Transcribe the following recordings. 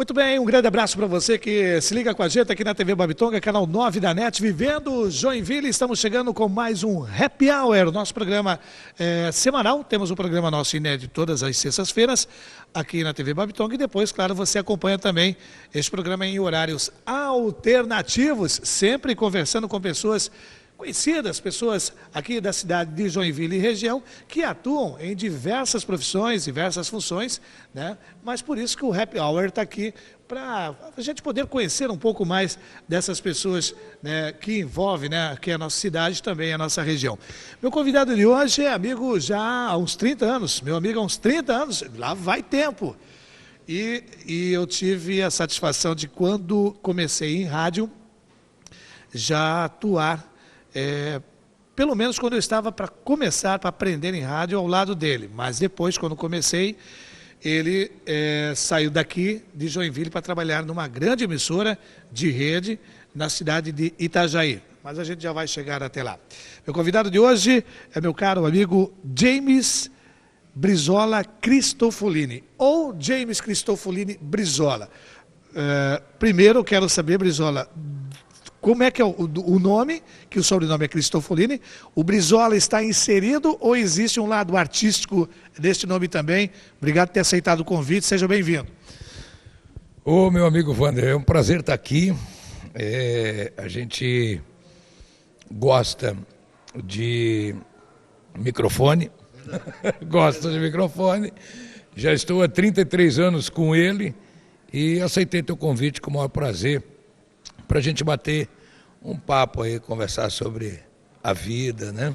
Muito bem, um grande abraço para você que se liga com a gente aqui na TV Babitonga, canal 9 da NET, vivendo Joinville. Estamos chegando com mais um Happy Hour, nosso programa semanal. Temos um programa nosso inédito todas as sextas-feiras aqui na TV Babitonga e depois, claro, você acompanha também este programa em horários alternativos, sempre conversando com pessoas conhecidas, pessoas aqui da cidade de Joinville e região, que atuam em diversas profissões, diversas funções, né? Mas por isso que o Happy Hour está aqui, para a gente poder conhecer um pouco mais dessas pessoas, né, que envolvem, né, aqui a nossa cidade também, a nossa região. Meu convidado de hoje é amigo já há uns 30 anos, meu amigo há uns 30 anos, lá vai tempo. E eu tive a satisfação de, quando comecei em rádio, já atuar, pelo menos quando eu estava para começar, para aprender em rádio ao lado dele. Mas depois, quando comecei, ele saiu daqui de Joinville para trabalhar numa grande emissora de rede na cidade de Itajaí. Mas a gente já vai chegar até lá. Meu convidado de hoje é meu caro amigo James Brizola Cristofolini, ou James Cristofolini Brizola. Primeiro eu quero saber, Brizola, como é que é o nome, que o sobrenome é Cristofolini? O Brizola está inserido ou existe um lado artístico deste nome também? Obrigado por ter aceitado o convite, seja bem-vindo. Ô, meu amigo Wander, é um prazer estar aqui. A gente gosta de microfone, gosta de microfone. Já estou há 33 anos com ele e aceitei teu convite com o maior prazer, para a gente bater um papo aí, conversar sobre a vida, né?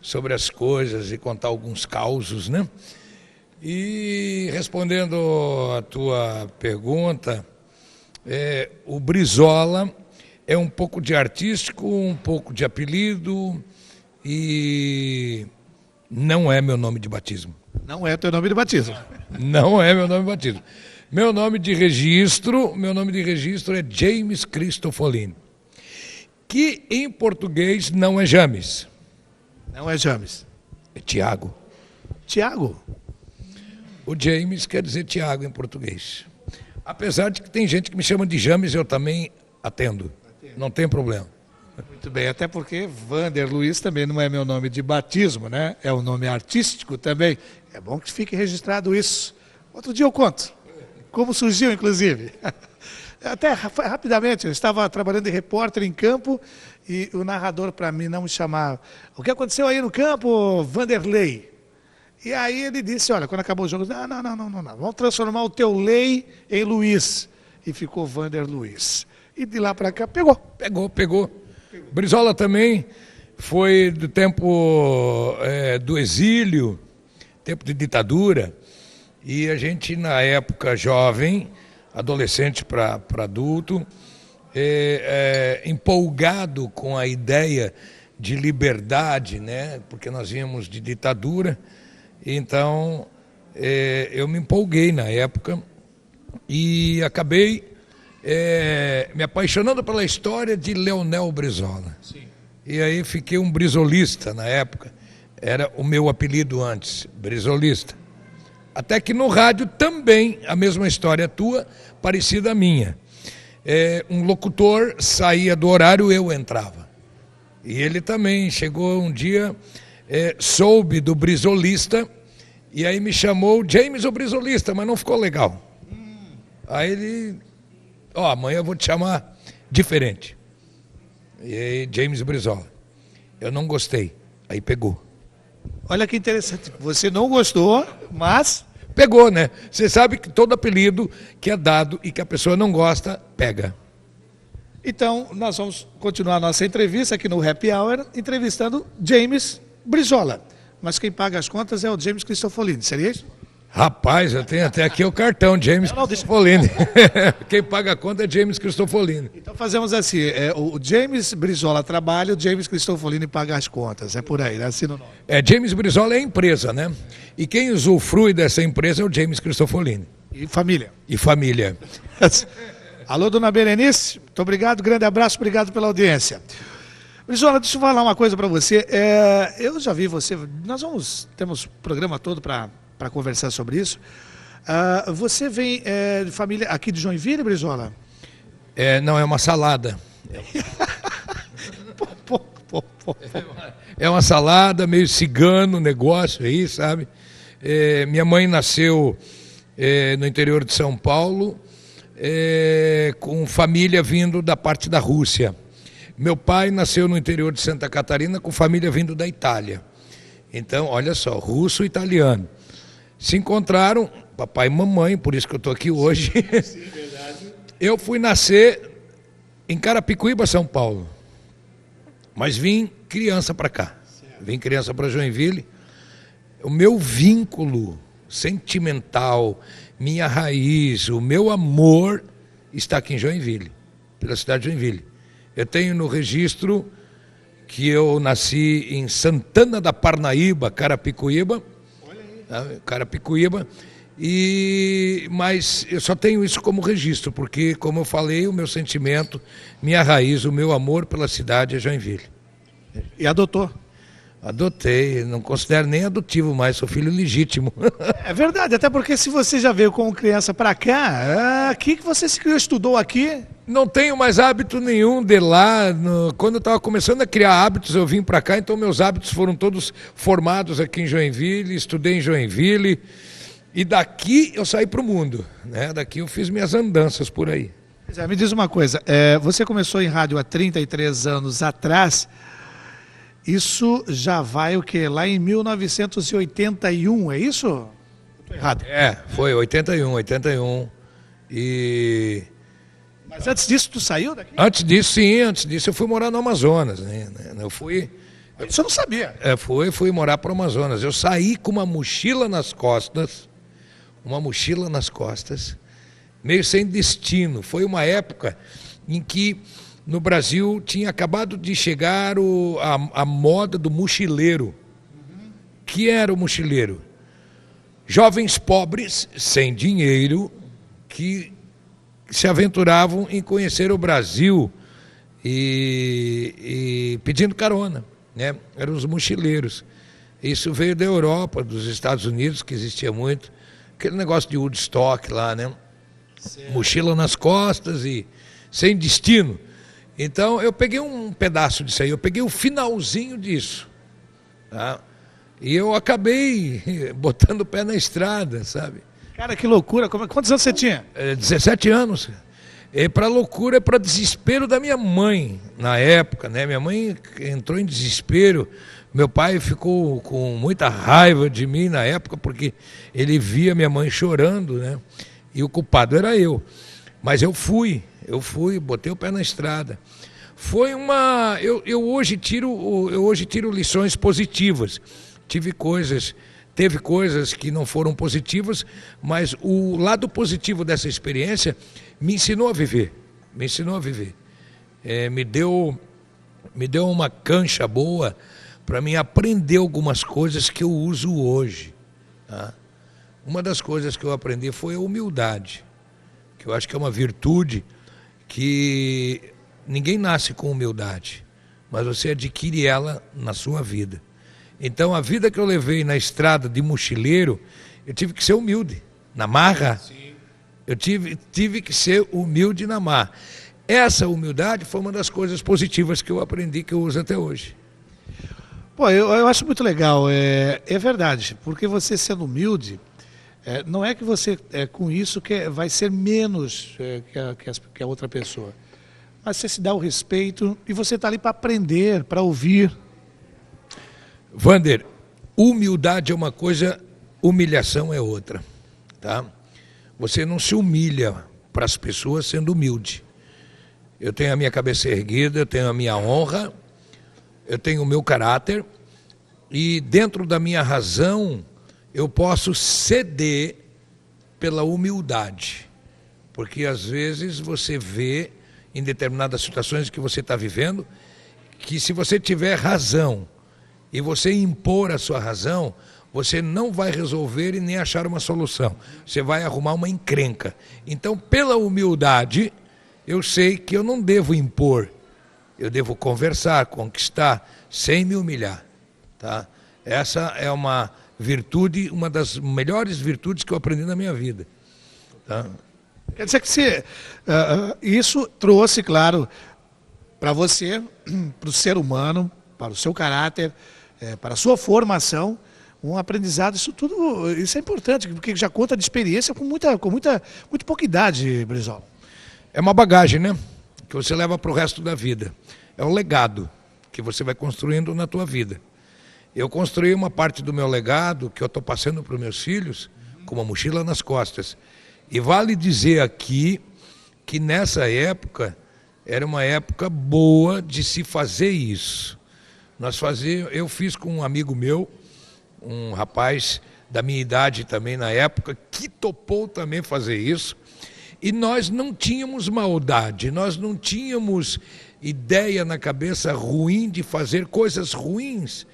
Sobre as coisas e contar alguns causos, né? E respondendo a tua pergunta, o Brizola é um pouco de artístico, um pouco de apelido e não é meu nome de batismo. Não é teu nome de batismo. Não é meu nome de batismo. Meu nome de registro é James Cristofolini, que em português não é James. Não é James. É Tiago. Tiago? O James quer dizer Tiago em português. Apesar de que tem gente que me chama de James, eu também atendo. Não tem problema. Muito bem, até porque Wander Luiz também não é meu nome de batismo, né? É um nome artístico também. É bom que fique registrado isso. Outro dia eu conto. Como surgiu, inclusive. Até rapidamente, eu estava trabalhando de repórter em campo e o narrador, para mim, não me chamava. O que aconteceu aí no campo, Vanderlei? E aí ele disse, olha, quando acabou o jogo, não, vamos transformar o teu Lei em Luiz. E ficou Wander Luiz. E de lá para cá, pegou. Brizola também foi do tempo do exílio, tempo de ditadura. E a gente, na época jovem, adolescente para adulto, empolgado com a ideia de liberdade, né? Porque nós vínhamos de ditadura, então eu me empolguei na época e acabei me apaixonando pela história de Leonel Brizola. Sim. E aí fiquei um brizolista na época, era o meu apelido antes, brizolista. Até que no rádio também a mesma história tua, parecida à minha. Um locutor saía do horário, eu entrava. E ele também chegou um dia, soube do brizolista, e aí me chamou James o Brizolista, mas não ficou legal. Aí ele, amanhã eu vou te chamar diferente. E aí, James Brizola. Eu não gostei, aí pegou. Olha que interessante, você não gostou, mas pegou, né? Você sabe que todo apelido que é dado e que a pessoa não gosta, pega. Então, nós vamos continuar a nossa entrevista aqui no Happy Hour, entrevistando James Brizola. Mas quem paga as contas é o James Cristofolini, seria isso? Rapaz, eu tenho até aqui o cartão, James Cristofolini. Quem paga a conta é James Cristofolini. Então fazemos assim, o James Brizola trabalha, o James Cristofolini paga as contas, é por aí, né? Assim no nome. James Brizola é a empresa, né? E quem usufrui dessa empresa é o James Cristofolini. E família. E família. Alô, dona Berenice, muito obrigado, grande abraço, obrigado pela audiência. Brizola, deixa eu falar uma coisa para você, eu já vi você, temos programa todo para conversar sobre isso. Você vem de família aqui de Joinville, Brizola? Não, é uma salada. É uma salada, meio cigano o negócio aí, sabe? Minha mãe nasceu no interior de São Paulo, com família vindo da parte da Rússia. Meu pai nasceu no interior de Santa Catarina, com família vindo da Itália. Então, olha só, russo e italiano. Se encontraram, papai e mamãe, por isso que eu estou aqui hoje. Sim, verdade. Eu fui nascer em Carapicuíba, São Paulo. Mas vim criança para cá. Vim criança para Joinville. O meu vínculo sentimental, minha raiz, o meu amor está aqui em Joinville, pela cidade de Joinville. Eu tenho no registro que eu nasci em Santana da Parnaíba, Carapicuíba. Carapicuíba. Mas eu só tenho isso como registro, porque, como eu falei, o meu sentimento, minha raiz, o meu amor pela cidade é Joinville. E adotou? Adotei, não considero nem adotivo mais, sou filho legítimo. É verdade, até porque se você já veio como criança para cá, aqui que você se criou, estudou aqui? Não tenho mais hábito nenhum de lá. Quando eu estava começando a criar hábitos, eu vim para cá, então meus hábitos foram todos formados aqui em Joinville, estudei em Joinville, e daqui eu saí para o mundo, né? Daqui eu fiz minhas andanças por aí. Me diz uma coisa, você começou em rádio há 33 anos atrás. Isso já vai o quê? Lá em 1981, é isso? Estou errado. Foi 81. Mas antes disso tu saiu daqui? Antes disso eu fui morar no Amazonas, né? Isso eu não sabia. Fui morar para o Amazonas. Eu saí com uma mochila nas costas, meio sem destino. Foi uma época em que no Brasil tinha acabado de chegar a moda do mochileiro. Que era o mochileiro? Jovens pobres, sem dinheiro, que se aventuravam em conhecer o Brasil e pedindo carona, né? Eram os mochileiros. Isso veio da Europa, dos Estados Unidos, que existia muito. Aquele negócio de Woodstock lá, né? Certo. Mochila nas costas e sem destino. Então, eu peguei um pedaço disso aí, eu peguei o finalzinho disso, tá? E eu acabei botando o pé na estrada, sabe? Cara, que loucura. Quantos anos você tinha? 17 anos. E para loucura, para desespero da minha mãe, na época, né? Minha mãe entrou em desespero, meu pai ficou com muita raiva de mim na época, porque ele via minha mãe chorando, né? E o culpado era eu. Mas eu fui, botei o pé na estrada. Foi uma... Eu hoje tiro lições positivas. Teve coisas que não foram positivas, mas o lado positivo dessa experiência me ensinou a viver. Me deu uma cancha boa para mim aprender algumas coisas que eu uso hoje. Tá? Uma das coisas que eu aprendi foi a humildade, que eu acho que é uma virtude que ninguém nasce com humildade, mas você adquire ela na sua vida. Então, a vida que eu levei na estrada de mochileiro, eu tive que ser humilde, na marra. Sim. Eu tive que ser humilde na marra. Essa humildade foi uma das coisas positivas que eu aprendi, que eu uso até hoje. Pô, eu acho muito legal, é verdade, porque você sendo humilde, não é que você, com isso, vai ser menos que a outra pessoa. Mas você se dá o respeito e você está ali para aprender, para ouvir. Wander, humildade é uma coisa, humilhação é outra. Tá? Você não se humilha para as pessoas sendo humilde. Eu tenho a minha cabeça erguida, eu tenho a minha honra, eu tenho o meu caráter e dentro da minha razão eu posso ceder pela humildade. Porque às vezes você vê em determinadas situações que você está vivendo que se você tiver razão e você impor a sua razão, você não vai resolver e nem achar uma solução. Você vai arrumar uma encrenca. Então, pela humildade, eu sei que eu não devo impor. Eu devo conversar, conquistar, sem me humilhar. Tá? Essa é uma virtude, uma das melhores virtudes que eu aprendi na minha vida. Tá? Quer dizer que isso trouxe, claro, para você, para o ser humano, para o seu caráter, para a sua formação, um aprendizado. Isso é importante, porque já conta de experiência com muito pouca idade, Brizola. É uma bagagem, né? Que você leva para o resto da vida. É um legado que você vai construindo na tua vida. Eu construí uma parte do meu legado que eu estou passando para os meus filhos com uma mochila nas costas. E vale dizer aqui que nessa época era uma época boa de se fazer isso. Eu fiz com um amigo meu, um rapaz da minha idade também na época, que topou também fazer isso. E nós não tínhamos maldade, nós não tínhamos ideia na cabeça ruim de fazer coisas ruins,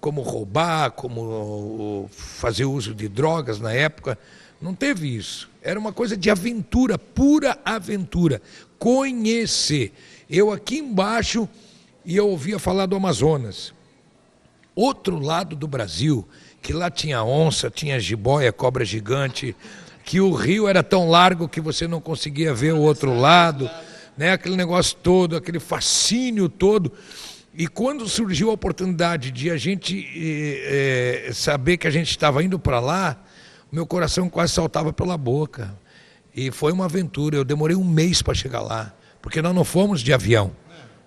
como roubar, como fazer uso de drogas na época. Não teve isso. Era uma coisa de aventura, pura aventura. Conhecer. Eu aqui embaixo, e eu ouvia falar do Amazonas. Outro lado do Brasil, que lá tinha onça, tinha jiboia, cobra gigante, que o rio era tão largo que você não conseguia ver o outro lado, né? Aquele negócio todo, aquele fascínio todo. E quando surgiu a oportunidade de a gente saber que a gente estava indo para lá, meu coração quase saltava pela boca. E foi uma aventura. Eu demorei um mês para chegar lá, porque nós não fomos de avião.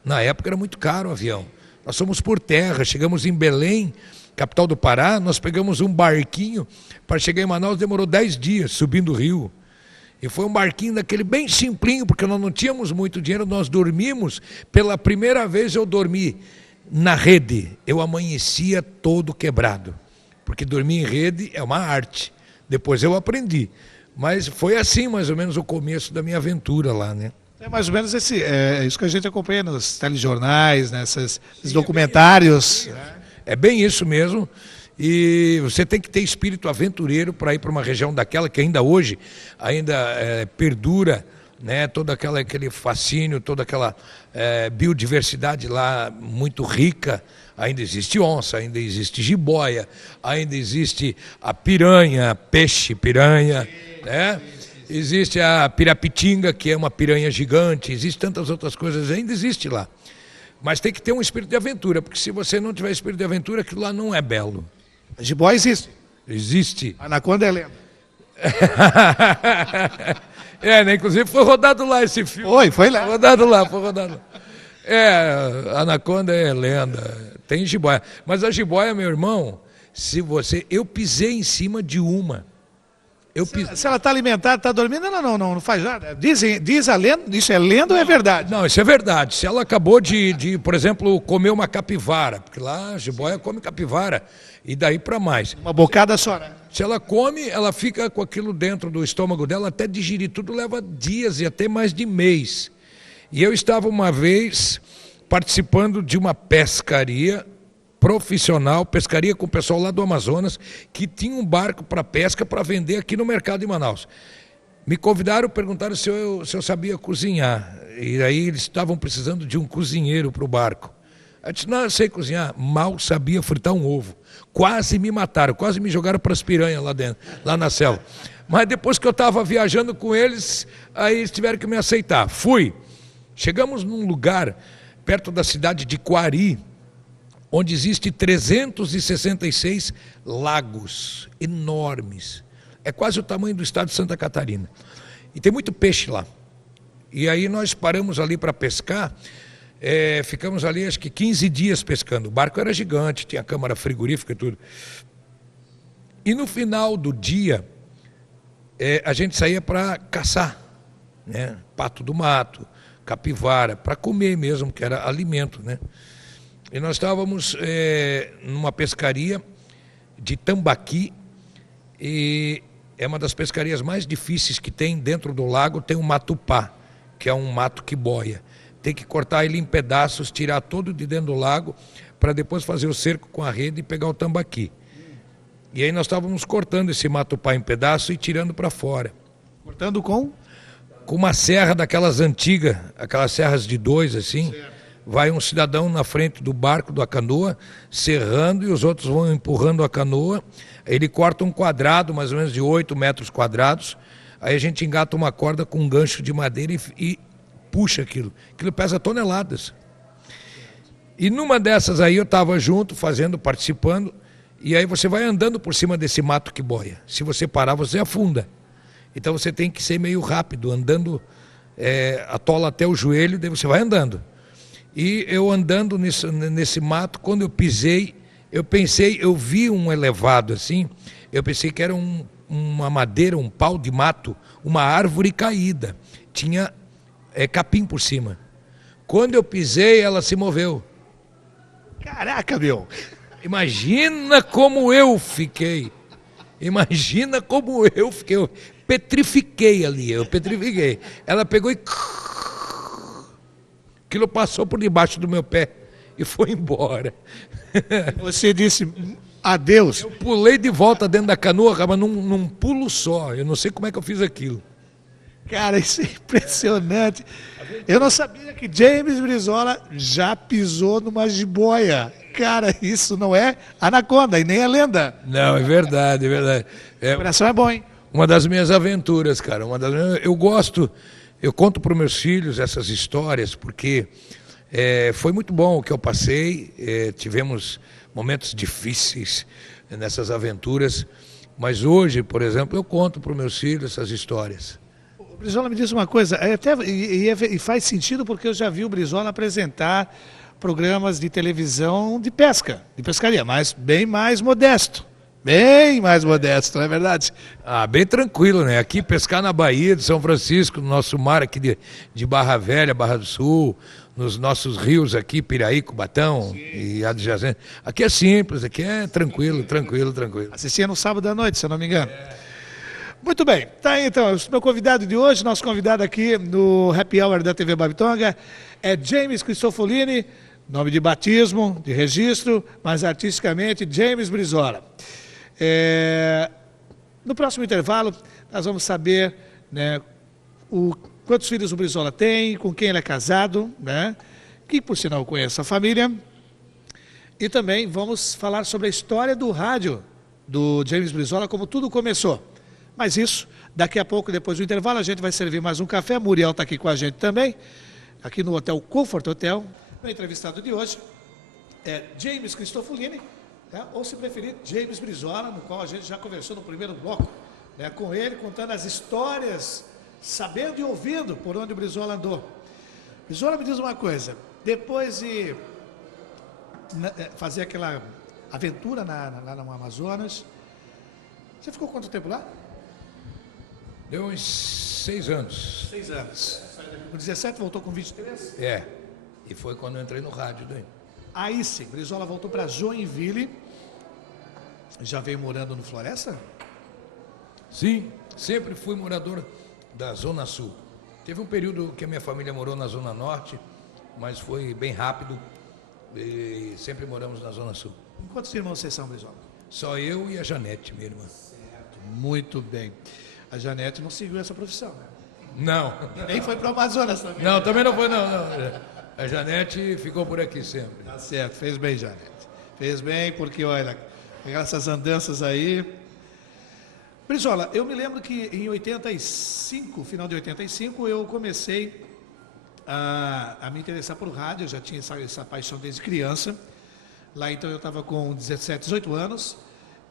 Na época era muito caro o avião. Nós fomos por terra, chegamos em Belém, capital do Pará, nós pegamos um barquinho para chegar em Manaus, demorou 10 dias subindo o rio. E foi um barquinho daquele bem simplinho, porque nós não tínhamos muito dinheiro, nós dormimos. Pela primeira vez eu dormi na rede. Eu amanhecia todo quebrado, porque dormir em rede é uma arte. Depois eu aprendi. Mas foi assim mais ou menos o começo da minha aventura lá, né? É mais ou menos isso que a gente acompanha nos telejornais, nesses documentários. É bem isso mesmo. E você tem que ter espírito aventureiro para ir para uma região daquela que ainda hoje perdura, né? Todo aquele fascínio, toda aquela biodiversidade lá muito rica. Ainda existe onça, ainda existe jiboia, ainda existe a piranha, piranha, né? Existe a pirapitinga, que é uma piranha gigante, existe tantas outras coisas, ainda existe lá. Mas tem que ter um espírito de aventura, porque se você não tiver espírito de aventura, aquilo lá não é belo. A jiboia existe. Existe. Anaconda é lenda. Né? Inclusive foi rodado lá esse filme. Foi lá. Foi rodado lá. Anaconda é lenda. Tem jiboia. Mas a jiboia, meu irmão, eu pisei em cima de uma. Se ela está alimentada, está dormindo, ela não faz nada. Diz a lenda, isso é lenda ou é verdade? Não, isso é verdade. Se ela acabou de, por exemplo, comer uma capivara, porque lá a jiboia come capivara, e daí para mais. Uma bocada só, né? Se ela come, ela fica com aquilo dentro do estômago dela, até digerir tudo leva dias e até mais de mês. E eu estava uma vez participando de uma pescaria profissional, pescaria com o pessoal lá do Amazonas, que tinha um barco para pesca para vender aqui no mercado de Manaus. Me convidaram, perguntaram se eu sabia cozinhar. E aí eles estavam precisando de um cozinheiro para o barco. Eu disse, não, eu sei cozinhar. Mal sabia fritar um ovo. Quase me mataram, quase me jogaram para as piranhas lá dentro, lá na selva. Mas depois que eu estava viajando com eles, aí eles tiveram que me aceitar. Fui. Chegamos num lugar perto da cidade de Quari, onde existe 366 lagos enormes. É quase o tamanho do estado de Santa Catarina. E tem muito peixe lá. E aí nós paramos ali para pescar, ficamos ali acho que 15 dias pescando. O barco era gigante, tinha câmara frigorífica e tudo. E no final do dia, a gente saía para caçar, né? Pato do mato, capivara, para comer mesmo, que era alimento, né? E nós estávamos numa pescaria de tambaqui, e é uma das pescarias mais difíceis que tem dentro do lago, tem um matupá, que é um mato que boia. Tem que cortar ele em pedaços, tirar todo de dentro do lago, para depois fazer o cerco com a rede e pegar o tambaqui. E aí nós estávamos cortando esse matupá em pedaços e tirando para fora. Cortando com? Com uma serra daquelas antigas, aquelas serras de 2 assim. Certo. vai um cidadão na frente do barco, da canoa, serrando, e os outros vão empurrando a canoa. Ele corta um quadrado, mais ou menos de 8 metros quadrados, aí a gente engata uma corda com um gancho de madeira e puxa aquilo. Aquilo pesa toneladas. E numa dessas aí eu estava junto, participando, e aí você vai andando por cima desse mato que boia. Se você parar, você afunda. Então você tem que ser meio rápido, andando, atola até o joelho, daí você vai andando. E eu andando nesse mato, quando eu pisei, eu vi um elevado assim, eu pensei que era uma madeira, um pau de mato, uma árvore caída. Tinha capim por cima. Quando eu pisei, ela se moveu. Caraca, meu! Imagina como eu fiquei. Imagina como eu fiquei. Eu petrifiquei ali, eu petrifiquei. Ela pegou e... Aquilo passou por debaixo do meu pé e foi embora. Você disse adeus. Eu pulei de volta dentro da canoa, mas num pulo só. Eu não sei como é que eu fiz aquilo. Cara, isso é impressionante. Eu não sabia que James Brizola já pisou numa jiboia. Cara, isso não é anaconda e nem é lenda. Não, é verdade, é verdade. O coração é bom, hein? Uma das minhas aventuras, cara. Eu conto para os meus filhos essas histórias, porque foi muito bom o que eu passei. Tivemos momentos difíceis nessas aventuras, mas hoje, por exemplo, eu conto para os meus filhos essas histórias. O Brizola me diz uma coisa, e faz sentido porque eu já vi o Brizola apresentar programas de televisão de pesca, de pescaria, mas bem mais modesto. Bem mais modesto, não é verdade? Bem tranquilo, né? Aqui pescar na Baía de São Francisco, no nosso mar aqui de Barra Velha, Barra do Sul, nos nossos rios aqui, Piraí, Cubatão e adjacente. Aqui é simples, aqui é tranquilo. Assistia no sábado à noite, se eu não me engano. Muito bem, tá aí então, o meu convidado de hoje, nosso convidado aqui no Happy Hour da TV Babitonga é James Cristofolini, nome de batismo, de registro, mas artisticamente James Brizola. No próximo intervalo, nós vamos saber, né, quantos filhos o Brizola tem, com quem ele é casado, né, que por sinal conhece a família, e também vamos falar sobre a história do rádio do James Brizola, como tudo começou. Mas isso, daqui a pouco, depois do intervalo, a gente vai servir mais um café. A Muriel está aqui com a gente também, aqui no Hotel Comfort Hotel. O entrevistado de hoje é James Cristofolini, né? Ou se preferir, James Brizola, no qual a gente já conversou no primeiro bloco, né? Com ele, contando as histórias, sabendo e ouvindo por onde o Brizola andou. Brizola, me diz uma coisa, depois de fazer aquela aventura lá no Amazonas, você ficou quanto tempo lá? Deu uns 6 anos. 6 anos. Com 17 voltou com 23? E foi quando eu entrei no rádio daí. Aí sim, Brizola voltou para Joinville. Já veio morando no Floresta? Sim, sempre fui morador da Zona Sul. Teve um período que a minha família morou na Zona Norte, mas foi bem rápido e sempre moramos na Zona Sul. Quantos irmãos vocês são, Brizola? Só eu e a Janete, minha irmã. Certo, muito bem. A Janete não seguiu essa profissão, né? Não. Nem foi para o Amazonas também. Não, também não foi, não. A Janete ficou por aqui sempre. Tá certo, fez bem, Janete. Fez bem, porque, olha, essas andanças aí... Brizola, eu me lembro que em 85, final de 85, eu comecei a me interessar por rádio, eu já tinha essa paixão desde criança. Lá então eu estava com 17, 18 anos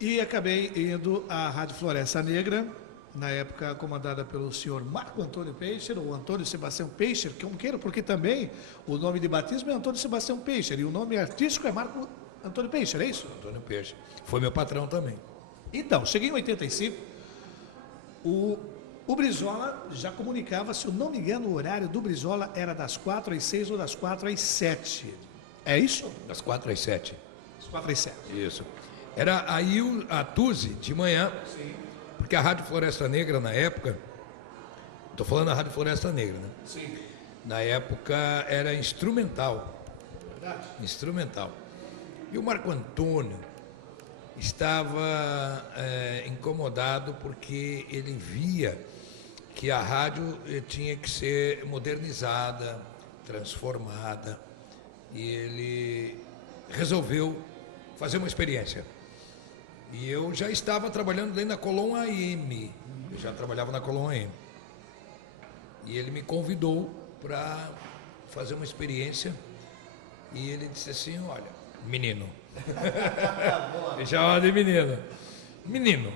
e acabei indo à Rádio Floresta Negra, na época comandada pelo senhor Marco Antônio Peixer, ou Antônio Sebastião Peixer, que eu não quero, porque também o nome de batismo é Antônio Sebastião Peixer, e o nome artístico é Marco Antônio Peixer, é isso? Antônio Peixer. Foi meu patrão também. Então, cheguei em 85, o Brizola já comunicava, se eu não me engano, o horário do Brizola era das 4 às 6 ou das 4 às 7. É isso? Das 4 às 7. Das 4 às 7. Isso. Era a Tuzi de manhã. Sim. Porque a Rádio Floresta Negra, na época, estou falando da Rádio Floresta Negra, né? Sim. Na época era instrumental. Verdade. Instrumental. E o Marco Antônio estava incomodado porque ele via que a rádio tinha que ser modernizada, transformada, e ele resolveu fazer uma experiência. E eu já estava trabalhando dentro da Colom AM, eu já trabalhava na Colom AM. E ele me convidou para fazer uma experiência, e ele disse assim: olha, menino, me chamava de menino,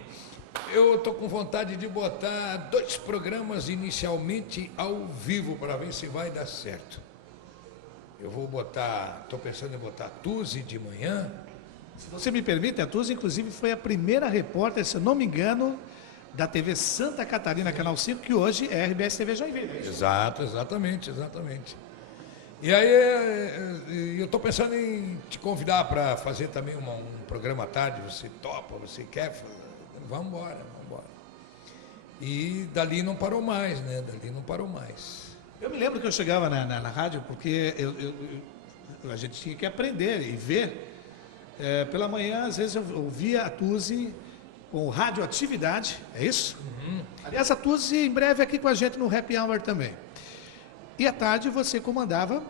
eu estou com vontade de botar 2 programas inicialmente ao vivo para ver se vai dar certo. Eu vou botar, estou pensando em botar Tuzi de manhã. Se você me permite, a Tuzi, inclusive, foi a primeira repórter, se eu não me engano, da TV Santa Catarina, Canal 5, que hoje é RBS TV Joinville. Exato, exatamente. E aí eu estou pensando em te convidar para fazer também um programa à tarde. Você topa, você quer? Vamos embora. E dali não parou mais, né? Eu me lembro que eu chegava na rádio, porque a gente tinha que aprender e ver. Pela manhã, às vezes, eu ouvia a Tuzi com radioatividade, é isso? Uhum. Aliás, a Tuzi em breve aqui com a gente no Happy Hour também. E à tarde você comandava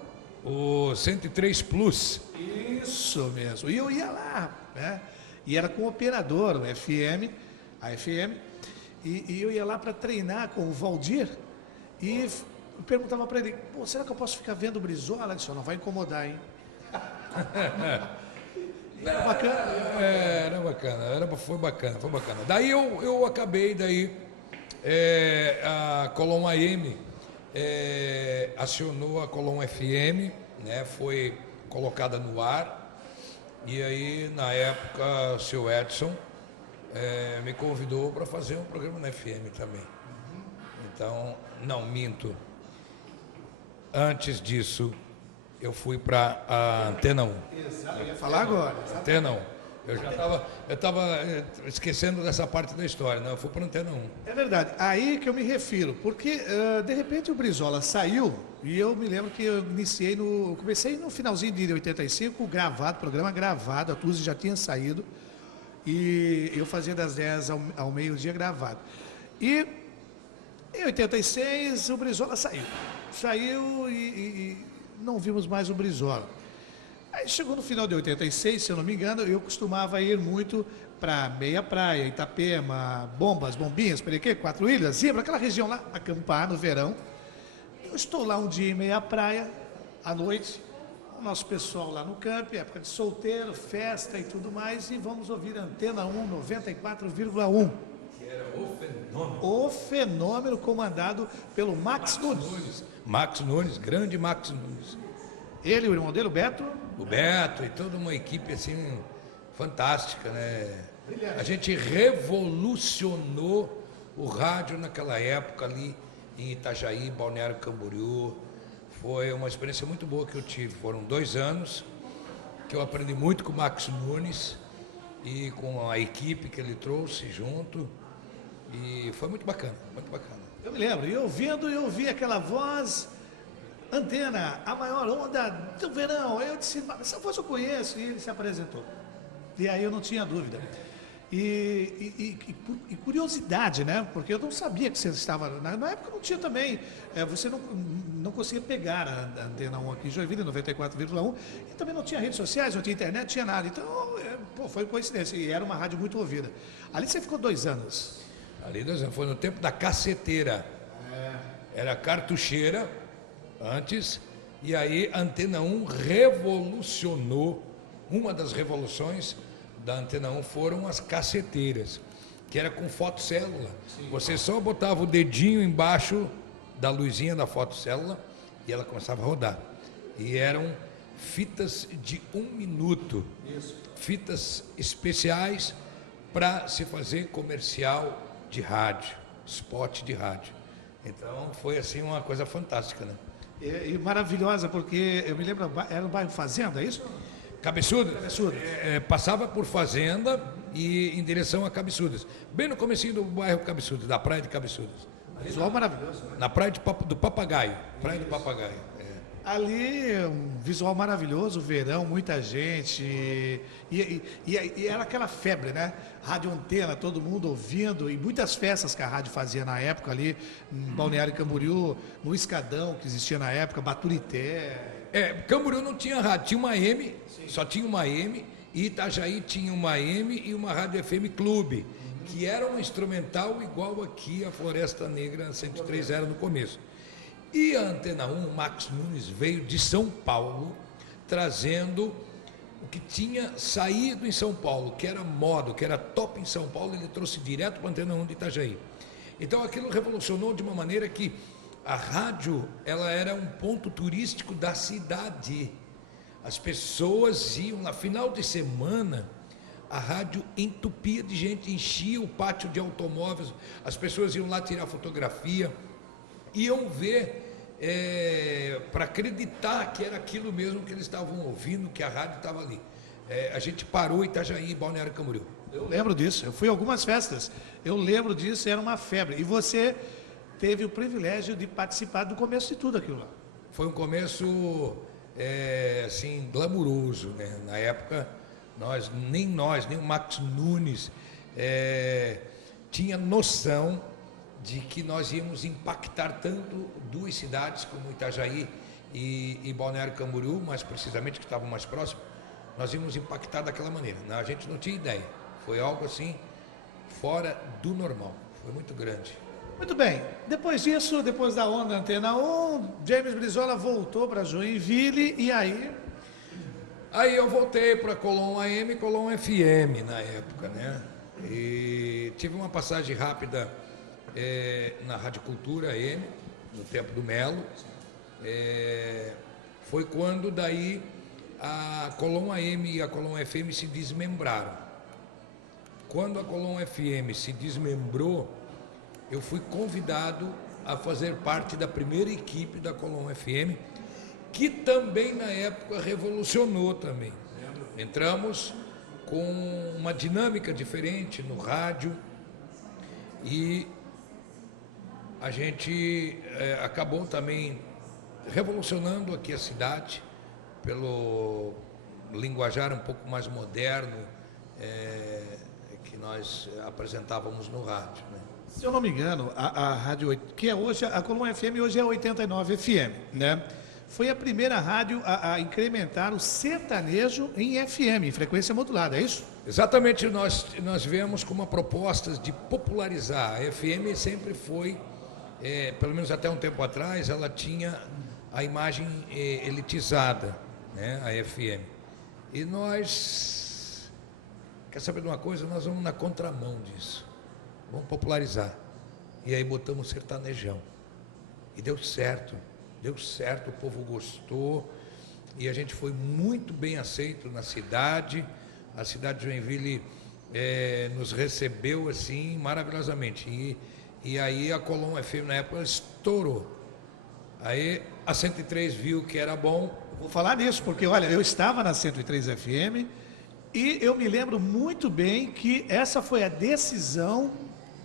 o 103 Plus. Isso mesmo. E eu ia lá, né? E era com o operador, o FM, a FM. E eu ia lá para treinar com o Valdir. E perguntava para ele: pô, será que eu posso ficar vendo o Brizola? Ele disse: não vai incomodar, hein? Era bacana. Foi bacana. Daí eu acabei, a Colom AM acionou a Colom FM, né, foi colocada no ar, e aí na época o seu Edson me convidou para fazer um programa na FM também. Então, não minto, antes disso eu fui para a Antena 1. Exato, eu ia falar agora. Antena 1. Eu estava esquecendo dessa parte da história, né? Eu fui para a Antena 1. É verdade, aí que eu me refiro, porque de repente o Brizola saiu e eu me lembro que eu comecei no finalzinho de 85, programa gravado, a Tuzi já tinha saído e eu fazia das 10 ao meio-dia gravado. E em 86 o Brizola saiu e não vimos mais o Brizola. Aí chegou no final de 86, se eu não me engano, eu costumava ir muito para Meia Praia, Itapema, Bombinhas, Perequê, Quatro Ilhas, Zimbra, aquela região lá, acampar no verão. Eu estou lá um dia em Meia Praia, à noite, o nosso pessoal lá no camp, época de solteiro, festa e tudo mais, e vamos ouvir a Antena 1 94,1. Que era o fenômeno. O fenômeno comandado pelo Max Nunes. Max Nunes, grande Max Nunes. Ele, o irmão dele, o Beto. O Beto e toda uma equipe assim fantástica, né? A gente revolucionou o rádio naquela época ali em Itajaí, Balneário Camboriú. Foi uma experiência muito boa que eu tive. Foram 2 anos que eu aprendi muito com o Max Nunes e com a equipe que ele trouxe junto. E foi muito bacana, muito bacana. Eu me lembro, e eu ouvi aquela voz... Antena, a maior onda do verão. Eu disse: essa voz eu conheço. E ele se apresentou. E aí eu não tinha dúvida. E curiosidade, né? Porque eu não sabia que você estava... Na época não tinha também... você não conseguia pegar a Antena 1 aqui em Joinville, 94,1. E também não tinha redes sociais, não tinha internet, não tinha nada. Então, foi coincidência. E era uma rádio muito ouvida. Ali você ficou 2 anos. Ali 2 anos. Foi no tempo da caceteira. Era cartucheira... antes, e aí a Antena 1 revolucionou. Uma das revoluções da Antena 1 foram as caceteiras, que era com fotocélula. Você só botava o dedinho embaixo da luzinha da fotocélula e ela começava a rodar. E eram fitas de 1 minuto. Isso. Fitas especiais para se fazer comercial de rádio, spot de rádio. Então foi assim uma coisa fantástica, né? E maravilhosa, porque eu me lembro, era no bairro Fazenda, é isso? Cabeçudas. Passava por Fazenda e em direção a Cabeçudas. Bem no comecinho do bairro Cabeçudas, da praia de Cabeçudas. Visual maravilhoso. Né? Na praia do Papagaio. Praia do Papagaio. Ali, um visual maravilhoso, verão, muita gente. E era aquela febre, né? Rádio Antena, todo mundo ouvindo. E muitas festas que a rádio fazia na época ali, em Balneário Camboriú, no Escadão, que existia na época, Baturité. Camboriú não tinha rádio, tinha uma AM, só tinha uma AM, e Itajaí tinha uma AM e uma rádio FM Clube, que era um instrumental igual aqui a Floresta Negra 103 era no começo. E a Antena 1, Max Nunes, veio de São Paulo, trazendo o que tinha saído em São Paulo, que era moda, que era top em São Paulo, ele trouxe direto para a Antena 1 de Itajaí. Então aquilo revolucionou de uma maneira que a rádio, ela era um ponto turístico da cidade. As pessoas iam, na final de semana, a rádio entupia de gente, enchia o pátio de automóveis, as pessoas iam lá tirar fotografia, iam ver, para acreditar que era aquilo mesmo que eles estavam ouvindo, que a rádio estava ali. A gente parou em Itajaí, Balneário Camboriú. Eu lembro disso, eu fui a algumas festas, eu lembro disso, era uma febre. E você teve o privilégio de participar do começo de tudo aquilo lá. Foi um começo, assim, glamuroso, né? Na época, nem o Max Nunes tinha noção de que nós íamos impactar tanto duas cidades como Itajaí e Balneário Camboriú, mais precisamente, que estavam mais próximos, nós íamos impactar daquela maneira. A gente não tinha ideia, foi algo assim, fora do normal, foi muito grande. Muito bem, depois disso, depois da onda Antena 1, James Brizola voltou para Joinville e aí... Aí eu voltei para Colom AM e Colom FM na época, né? E tive uma passagem rápida na Rádio Cultura AM, no tempo do Melo. Foi quando daí a Colom AM e a Colom FM se desmembraram. Quando a Colom FM se desmembrou, eu fui convidado a fazer parte da primeira equipe da Colom FM, que também na época revolucionou também. Entramos com uma dinâmica diferente no rádio e a gente acabou também revolucionando aqui a cidade pelo linguajar um pouco mais moderno que nós apresentávamos no rádio, né? Se eu não me engano, a rádio, que é hoje, a Colom FM hoje é 89 FM, né? Foi a primeira rádio a incrementar o sertanejo em FM, em frequência modulada, é isso? Exatamente, nós viemos com uma proposta de popularizar. A FM sempre foi, pelo menos até um tempo atrás, ela tinha a imagem elitizada, né, a FM. E nós, quer saber de uma coisa? Nós vamos na contramão disso. Vamos popularizar. E aí botamos sertanejão. E deu certo, o povo gostou. E a gente foi muito bem aceito na cidade. A cidade de Joinville nos recebeu assim maravilhosamente. E aí a Colom FM na época estourou. Aí a 103 viu que era bom. Vou falar nisso, porque olha, eu estava na 103 FM e eu me lembro muito bem que essa foi a decisão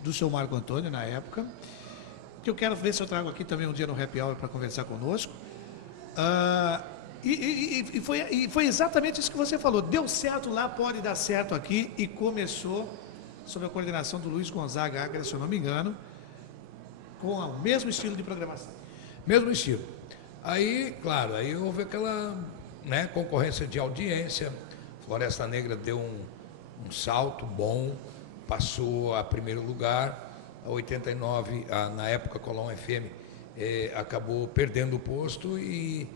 do seu Marco Antônio na época, que eu quero ver se eu trago aqui também um dia no Happy Hour para conversar conosco. E foi exatamente isso que você falou. Deu certo lá, pode dar certo aqui, e começou sob a coordenação do Luiz Gonzaga Agra, se eu não me engano, com o mesmo estilo de programação. Mesmo estilo. Aí, claro, aí houve aquela, né, concorrência de audiência. Floresta Negra deu um salto bom, passou a primeiro lugar. A 89, na época, Colom FM acabou perdendo o posto e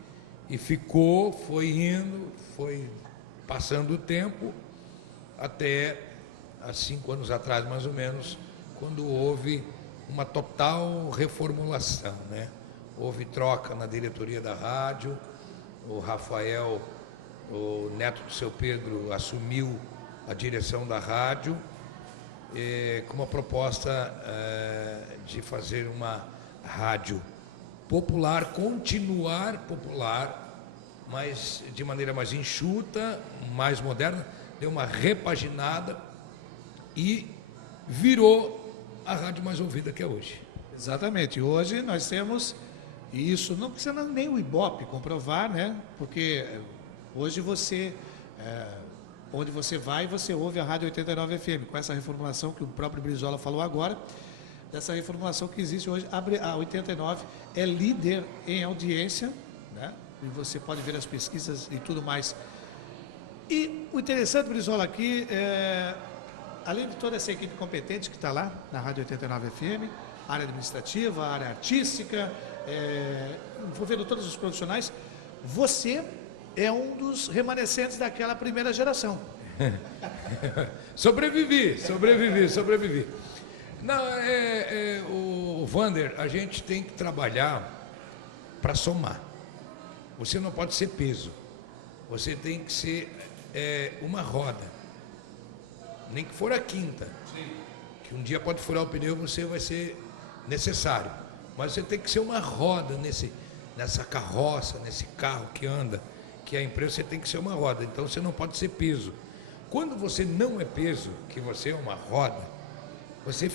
ficou, foi indo, foi passando o tempo, até há 5 anos atrás, mais ou menos, quando houve uma total reformulação, né? Houve troca na diretoria da rádio, o Rafael, o neto do seu Pedro, assumiu a direção da rádio, com uma proposta de fazer uma rádio popular, continuar popular, mas de maneira mais enxuta, mais moderna, deu uma repaginada e virou a rádio mais ouvida que é hoje. Exatamente. Hoje nós temos E isso não precisa nem o Ibope comprovar, né? Porque hoje você, onde você vai, você ouve a Rádio 89 FM, com essa reformulação que o próprio Brizola falou agora, dessa reformulação que existe hoje. A 89 é líder em audiência, né? E você pode ver as pesquisas e tudo mais. E o interessante, Brizola, aqui, além de toda essa equipe competente que está lá na Rádio 89 FM, área administrativa, área artística, envolvendo todos os profissionais, você é um dos remanescentes daquela primeira geração. Sobrevivi. Não, o Vander, a gente tem que trabalhar para somar. Você não pode ser peso. Você tem que ser uma roda. Nem que for a quinta. Sim. Que um dia pode furar o pneu, você vai ser necessário. Mas você tem que ser uma roda nessa carroça, nesse carro que anda, que é a empresa, você tem que ser uma roda. Então você não pode ser peso. Quando você não é peso, que você é uma roda, você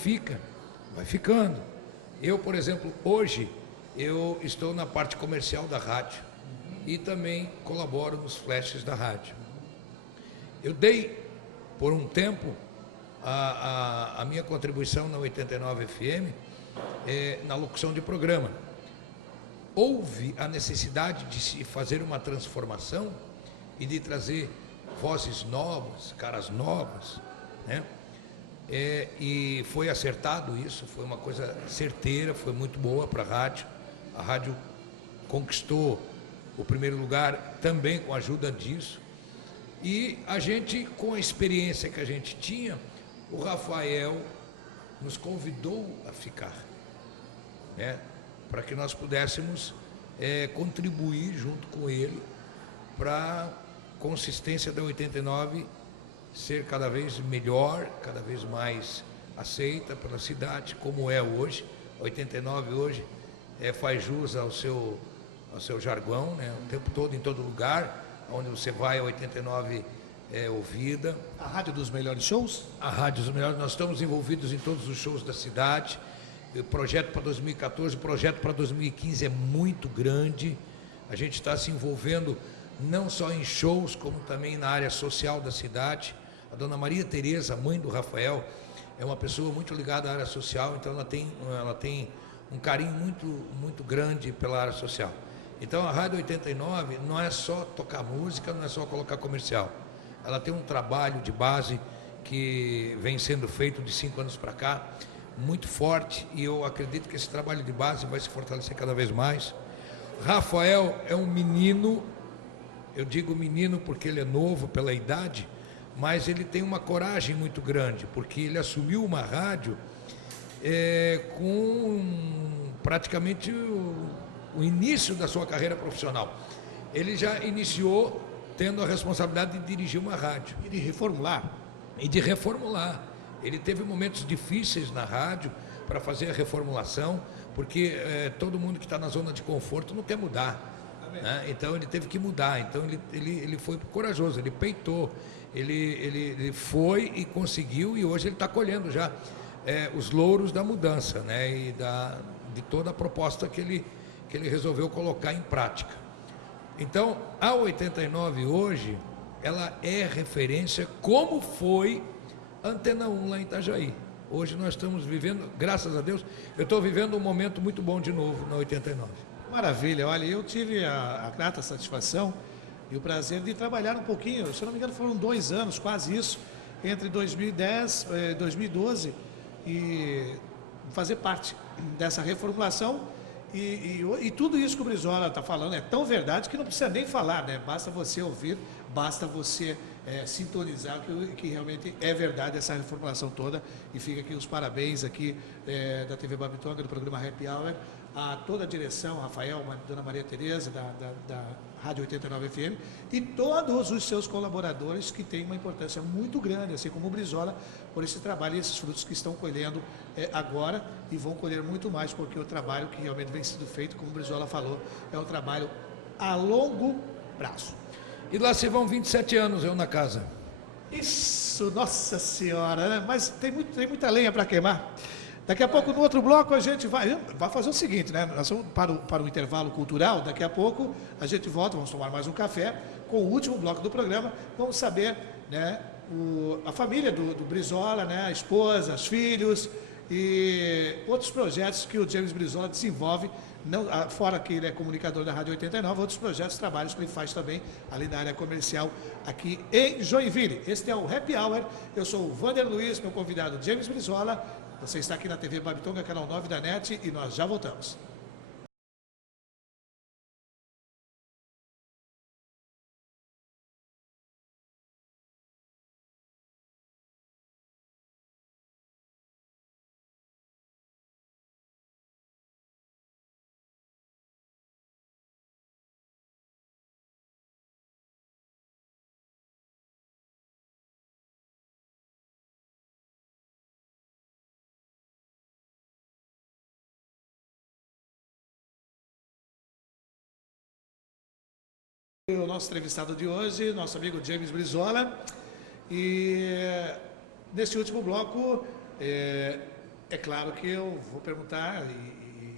vai ficando. Eu, por exemplo, hoje, eu estou na parte comercial da rádio e também colaboro nos flashes da rádio. Eu dei, por um tempo, a minha contribuição na 89 FM na locução de programa. Houve a necessidade de se fazer uma transformação e de trazer vozes novas, caras novas, né? E foi acertado isso, foi uma coisa certeira, foi muito boa para a rádio. A rádio conquistou o primeiro lugar também com a ajuda disso. E a gente, com a experiência que a gente tinha, o Rafael nos convidou a ficar, né? Para que nós pudéssemos contribuir junto com ele para a consistência da 89 ser cada vez melhor, cada vez mais aceita pela cidade, como é hoje. A 89 hoje faz jus ao seu jargão, né? O tempo todo, em todo lugar, onde você vai, a 89 é ouvida. A rádio dos melhores shows? A rádio dos melhores, nós estamos envolvidos em todos os shows da cidade. O projeto para 2014, o projeto para 2015 é muito grande. A gente está se envolvendo não só em shows, como também na área social da cidade. A dona Maria Tereza, mãe do Rafael, é uma pessoa muito ligada à área social, então ela tem um carinho muito, muito grande pela área social. Então a Rádio 89 não é só tocar música, não é só colocar comercial. Ela tem um trabalho de base que vem sendo feito de 5 anos para cá, muito forte, e eu acredito que esse trabalho de base vai se fortalecer cada vez mais. Rafael é um menino, eu digo menino porque ele é novo pela idade, mas ele tem uma coragem muito grande, porque ele assumiu uma rádio com praticamente o início da sua carreira profissional. Ele já iniciou tendo a responsabilidade de dirigir uma rádio. E de reformular. Ele teve momentos difíceis na rádio para fazer a reformulação, porque todo mundo que está na zona de conforto não quer mudar. Né? Então ele teve que mudar. Então ele foi corajoso, ele peitou, ele foi e conseguiu, e hoje ele está colhendo já os louros da mudança, né? E de toda a proposta que ele resolveu colocar em prática. Então a 89 hoje ela é referência, como foi Antena 1 lá em Itajaí. Hoje nós estamos vivendo, graças a Deus, eu estou vivendo um momento muito bom de novo na 89. Maravilha, olha, eu tive a grata satisfação e o prazer de trabalhar um pouquinho, se não me engano foram 2 anos, quase isso, entre 2010 e 2012, e fazer parte dessa reformulação. E tudo isso que o Brizola está falando é tão verdade que não precisa nem falar, né? Basta você ouvir, basta você sintonizar que realmente é verdade essa reformulação toda. E fica aqui os parabéns aqui da TV Babitonga, do programa Happy Hour, a toda a direção, Rafael, Dona Maria Tereza, da Rádio 89 FM, e todos os seus colaboradores que têm uma importância muito grande, assim como o Brizola, por esse trabalho e esses frutos que estão colhendo agora e vão colher muito mais, porque o trabalho que realmente vem sendo feito, como o Brizola falou, é um trabalho a longo prazo. E lá se vão 27 anos eu na casa. Isso, nossa senhora, né? Mas tem muita lenha para queimar. Daqui a pouco, no outro bloco, a gente vai fazer o seguinte, né? Nós vamos para o intervalo cultural. Daqui a pouco a gente volta, vamos tomar mais um café com o último bloco do programa. Vamos saber, né, a família do Brizola, né, a esposa, os filhos e outros projetos que o James Brizola desenvolve, não, fora que ele é comunicador da Rádio 89, outros projetos, trabalhos que ele faz também ali na área comercial aqui em Joinville. Este é o Happy Hour. Eu sou o Vander Luiz, meu convidado James Brizola. Você está aqui na TV Babitonga, canal 9 da NET, e nós já voltamos. O nosso entrevistado de hoje, nosso amigo James Brizola, e neste último bloco, é claro que eu vou perguntar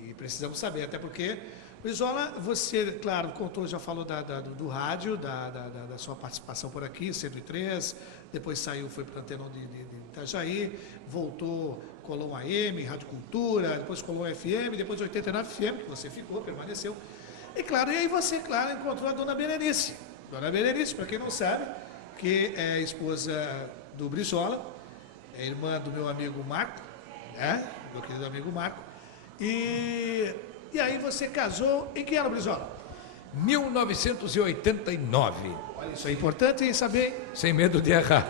e precisamos saber, até porque, Brizola, você, claro, contou, já falou do rádio, da sua participação por aqui, 103, depois saiu, foi para o Antenão de Itajaí, voltou, colou um AM, Rádio Cultura, depois colou um FM, depois 89 FM, que você ficou, permaneceu. E claro, e aí você, claro, encontrou a dona Berenice. Dona Berenice, para quem não sabe, que é esposa do Brizola, é irmã do meu amigo Marco, né? Meu querido amigo Marco. E aí você casou em que ano, Brizola? 1989. Olha, isso é importante saber. Sem medo de errar.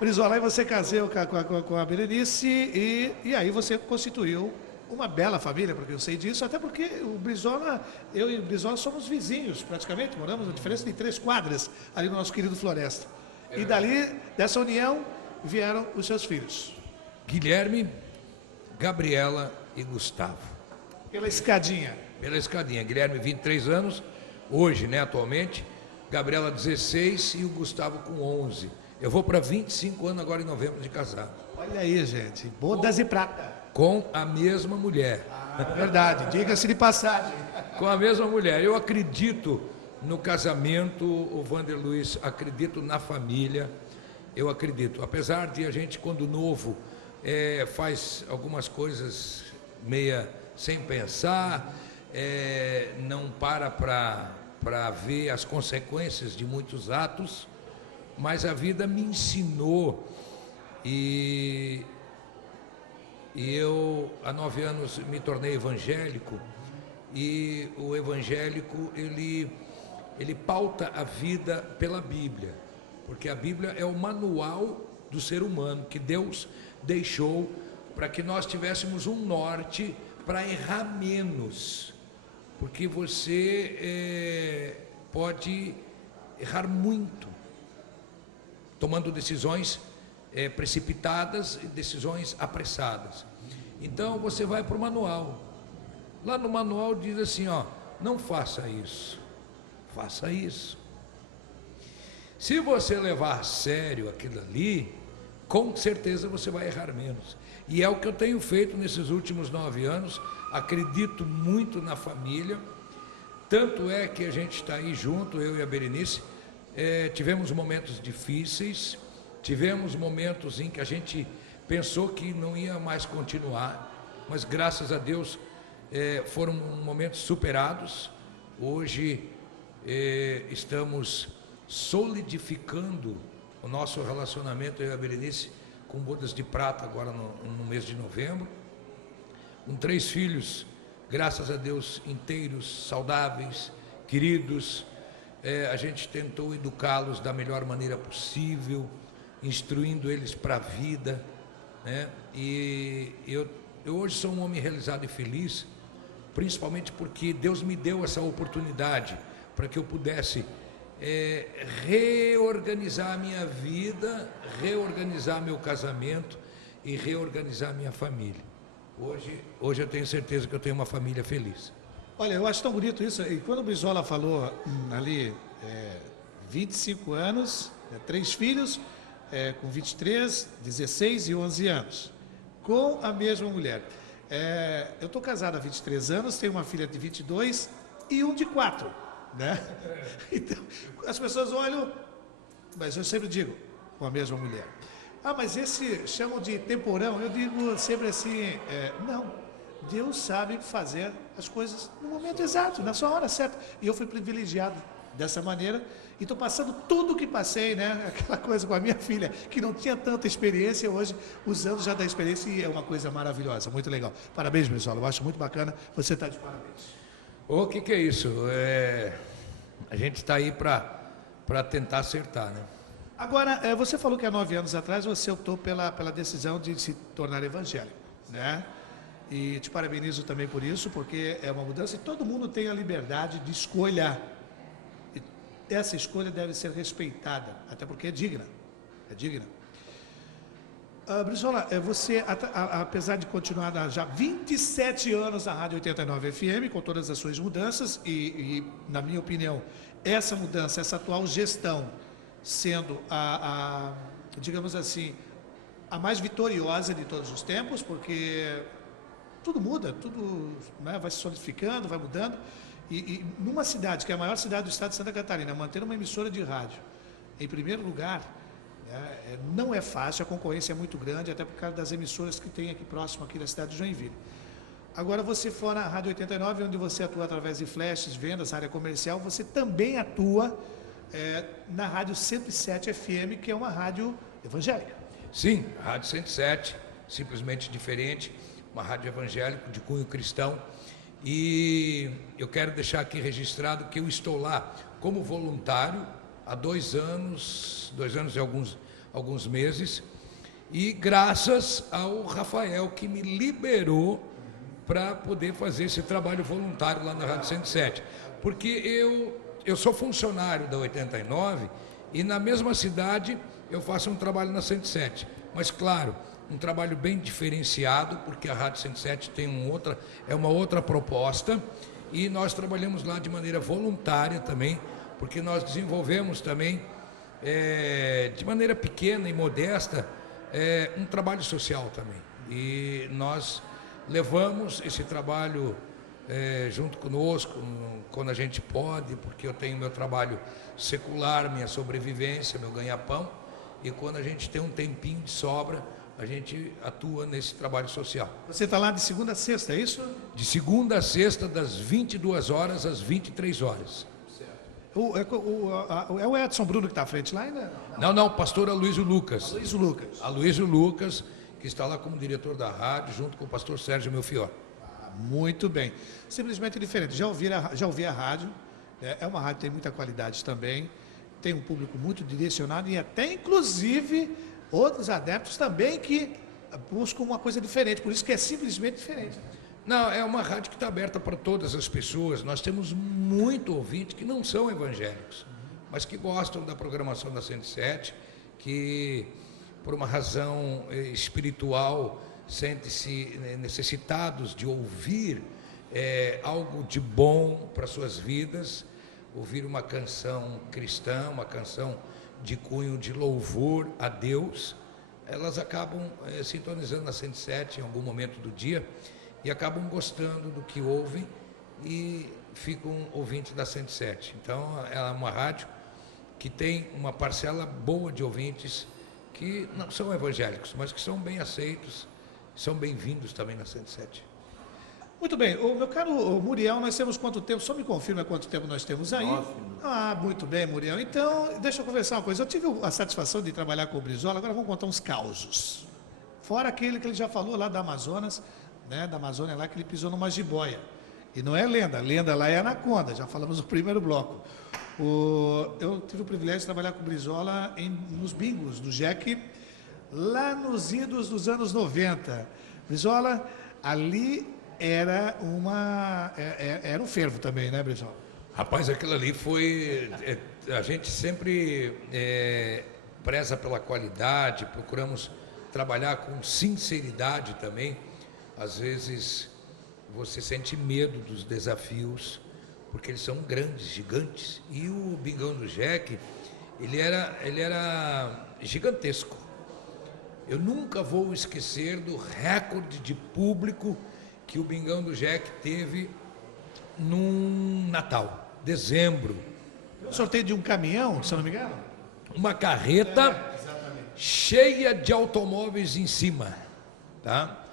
Brizola, aí você casou com a Berenice e aí você constituiu uma bela família, porque eu sei disso, até porque o Brizola, eu e o Brizola somos vizinhos, praticamente, moramos a diferença de 3 quadras ali no nosso querido Floresta. E dali, dessa união, vieram os seus filhos. Guilherme, Gabriela e Gustavo. Pela escadinha. Pela escadinha. Guilherme, 23 anos, hoje, né, atualmente. Gabriela, 16 e o Gustavo com 11. Eu vou para 25 anos agora em novembro de casado. Olha aí, gente, bodas e prata. Com a mesma mulher. Verdade, diga-se de passagem. Com a mesma mulher. Eu acredito no casamento, o Vander Luiz, acredito na família, eu acredito. Apesar de a gente, quando novo, faz algumas coisas meia sem pensar, não para ver as consequências de muitos atos, mas a vida me ensinou e eu, há 9 anos, me tornei evangélico, e o evangélico, ele pauta a vida pela Bíblia, porque a Bíblia é o manual do ser humano, que Deus deixou para que nós tivéssemos um norte para errar menos, porque você pode errar muito, tomando decisões precipitadas e decisões apressadas. Então você vai para o manual. Lá no manual diz assim, ó, não faça isso, faça isso. Se você levar a sério aquilo ali, com certeza você vai errar menos. E é o que eu tenho feito nesses últimos 9 anos. Acredito muito na família. Tanto é que a gente está aí junto, eu e a Berenice. Tivemos momentos difíceis, tivemos momentos em que a gente pensou que não ia mais continuar, mas graças a Deus foram momentos superados. Hoje estamos solidificando o nosso relacionamento, eu e a Berenice, com bodas de prata agora no mês de novembro, com 3 filhos, graças a Deus, inteiros, saudáveis, queridos. A gente tentou educá-los da melhor maneira possível, instruindo eles para a vida, né? E eu hoje sou um homem realizado e feliz, principalmente porque Deus me deu essa oportunidade para que eu pudesse reorganizar a minha vida, reorganizar meu casamento e reorganizar a minha família. Hoje eu tenho certeza que eu tenho uma família feliz. Olha, eu acho tão bonito isso. E quando o Brizola falou ali, 25 anos, 3 filhos, com 23, 16 e 11 anos, com a mesma mulher. Eu estou casado há 23 anos, tenho uma filha de 22 e um de 4, né? Então, as pessoas olham, mas eu sempre digo, com a mesma mulher. Ah, mas esse chamam de temporão, eu digo sempre assim, não, Deus sabe fazer as coisas no momento exato, na sua hora certa. E eu fui privilegiado dessa maneira e estou passando tudo o que passei, né? Aquela coisa com a minha filha, que não tinha tanta experiência, hoje usando já da experiência e é uma coisa maravilhosa, muito legal. Parabéns, Brizola, eu acho muito bacana, você está de parabéns. O que é isso? A gente está aí para tentar acertar, né? Agora, você falou que há 9 anos atrás você optou pela decisão de se tornar evangélico, né? E te parabenizo também por isso, porque é uma mudança e todo mundo tem a liberdade de escolha. E essa escolha deve ser respeitada, até porque é digna. É digna. Brizola, você, apesar de continuar há já 27 anos na Rádio 89 FM, com todas as suas mudanças, e na minha opinião, essa mudança, essa atual gestão, sendo digamos assim, a mais vitoriosa de todos os tempos, porque tudo muda, tudo, né, vai se solidificando, vai mudando, e numa cidade, que é a maior cidade do estado de Santa Catarina, manter uma emissora de rádio, em primeiro lugar, não é fácil, a concorrência é muito grande, até por causa das emissoras que tem aqui próximo, aqui da cidade de Joinville. Agora, você for na Rádio 89, onde você atua através de flashes, vendas, área comercial, você também atua na Rádio 107 FM, que é uma rádio evangélica. Sim, a Rádio 107, simplesmente diferente, uma rádio evangélica de cunho cristão. E eu quero deixar aqui registrado que eu estou lá como voluntário há 2 anos e alguns meses, e graças ao Rafael que me liberou para poder fazer esse trabalho voluntário lá na Rádio 107, porque eu sou funcionário da 89 e na mesma cidade eu faço um trabalho na 107, mas claro, um trabalho bem diferenciado, porque a Rádio 107 tem uma outra proposta, e nós trabalhamos lá de maneira voluntária também, porque nós desenvolvemos também, de maneira pequena e modesta, um trabalho social também. E nós levamos esse trabalho junto conosco, quando a gente pode, porque eu tenho meu trabalho secular, minha sobrevivência, meu ganha-pão, e quando a gente tem um tempinho de sobra, a gente atua nesse trabalho social. Você está lá de segunda a sexta, é isso? De segunda a sexta, das 22 horas às 23 horas. É o Edson Bruno que está à frente lá ainda? Não, pastor Aloysio Lucas. Aloysio Lucas. Aloysio Lucas, que está lá como diretor da rádio, junto com o pastor Sérgio Melfior. Muito bem. Simplesmente diferente. Já ouvi a rádio, é uma rádio que tem muita qualidade também, tem um público muito direcionado e até inclusive outros adeptos também que buscam uma coisa diferente, por isso que é simplesmente diferente. Não, é uma rádio que está aberta para todas as pessoas. Nós temos muito ouvinte que não são evangélicos, mas que gostam da programação da 107, que por uma razão espiritual sentem-se necessitados de ouvir algo de bom para suas vidas, ouvir uma canção cristã, uma canção de cunho de louvor a Deus. Elas acabam sintonizando na 107 em algum momento do dia e acabam gostando do que ouvem e ficam ouvintes da 107. Então, ela é uma rádio que tem uma parcela boa de ouvintes que não são evangélicos, mas que são bem aceitos, são bem-vindos também na 107. Muito bem, meu caro Muriel, nós temos quanto tempo? Só me confirma quanto tempo nós temos aí. 9 minutos. Muito bem, Muriel. Então, deixa eu conversar uma coisa. Eu tive a satisfação de trabalhar com o Brizola, agora vamos contar uns causos. Fora aquele que ele já falou lá da Amazonas, né, da Amazônia lá, que ele pisou numa jiboia. E não é lenda lá é anaconda, já falamos no primeiro bloco. Eu tive o privilégio de trabalhar com o Brizola nos bingos do Jack, lá nos idos dos anos 90. Brizola, ali era um fervo também, né, Brizola? Rapaz, aquilo ali foi... a gente sempre preza pela qualidade, procuramos trabalhar com sinceridade também. Às vezes você sente medo dos desafios, porque eles são grandes, gigantes. E o Bingão do Jack, ele era gigantesco. Eu nunca vou esquecer do recorde de público que o Bingão do Jack teve num Natal, dezembro. Um sorteio de um caminhão, se eu não me engano? Uma carreta cheia de automóveis em cima, tá?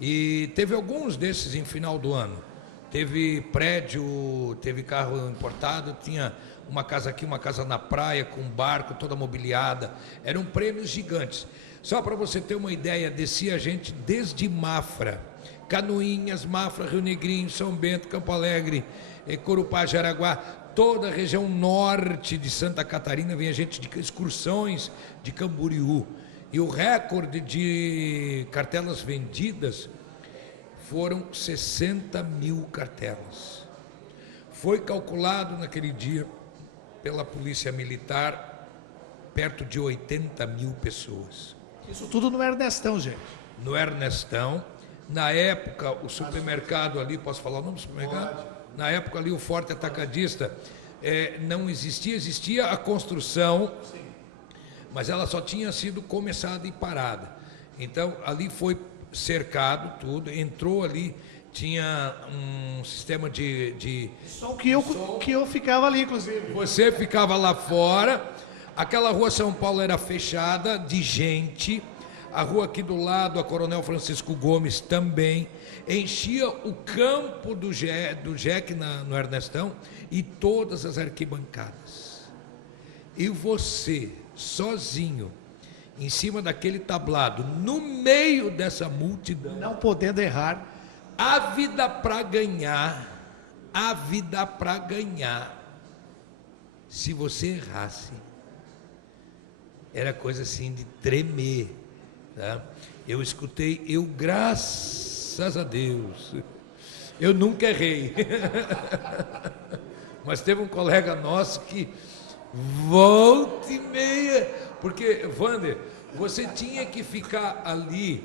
E teve alguns desses em final do ano. Teve prédio, teve carro importado, tinha uma casa aqui, uma casa na praia, com um barco toda mobiliada. Eram prêmios gigantes. Só para você ter uma ideia, descia gente desde Mafra, Canoinhas, Mafra, Rio Negrinho, São Bento, Campo Alegre, Corupá, Jaraguá, toda a região norte de Santa Catarina, vinha gente de excursões de Camboriú. E o recorde de cartelas vendidas foram 60 mil cartelas. Foi calculado naquele dia pela Polícia Militar perto de 80 mil pessoas. Isso tudo no Ernestão, gente. No Ernestão, na época o supermercado ali, posso falar o nome do supermercado? Pode. Na época ali o Forte Atacadista não existia, existia a construção, sim, mas ela só tinha sido começada e parada. Então ali foi cercado tudo, entrou ali, tinha um sistema de som que eu ficava ali, inclusive. Você ficava lá fora, aquela rua São Paulo era fechada de gente, a rua aqui do lado, a Coronel Francisco Gomes também, enchia o campo do Jack no Ernestão e todas as arquibancadas. E você, sozinho, em cima daquele tablado, no meio dessa multidão, não podendo errar, ávida para ganhar, se você errasse, era coisa assim de tremer, tá? Eu escutei, graças a Deus, eu nunca errei, mas teve um colega nosso que volta e meia, porque, Wander, você tinha que ficar ali